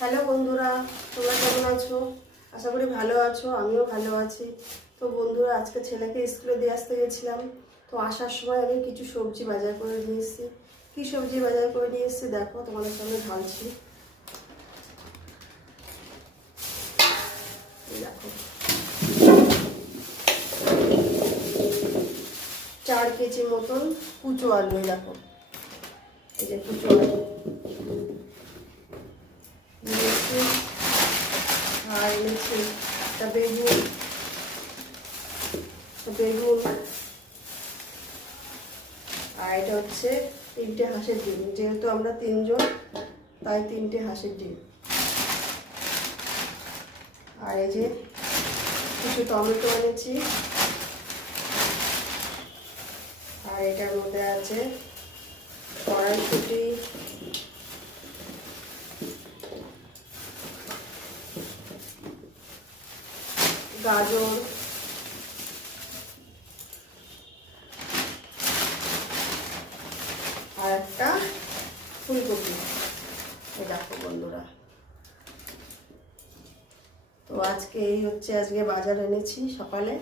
Hello বন্ধুরা, তোমরা কেমন আছো? আশা করি ভালো আছো, আমিও ভালো আছি। তো বন্ধুরা, আজকে ছেলেকে স্কুলে দিয়ে আসতে গেছিলাম। তো আসার সময় আমি কিছু সবজি বাজার করে নিয়ে এসেছি। কী সবজি বাজার করে নিয়ে এসেছি দেখো, তোমাদের সঙ্গে ঢালছি। দেখো, 4 কেজি মতন কুচো আলু। দেখো, এই যে কুচো আলু নিয়েছি। আর এনেছি একটা বেগুন, আর এটা হচ্ছে 3টে হাঁসের ডিম। যেহেতু আমরা 3 জন, তাই 3টে হাঁসের ডিম। আর এই যে কিছু টমেটো এনেছি। আর এটার মধ্যে আছে কড়াইশুঁটি, গাজর, আর একটা ফুলকপি। দেখো বন্ধুরা, তো আজকে এই হচ্ছে আজকে বাজার এনেছি সকালে।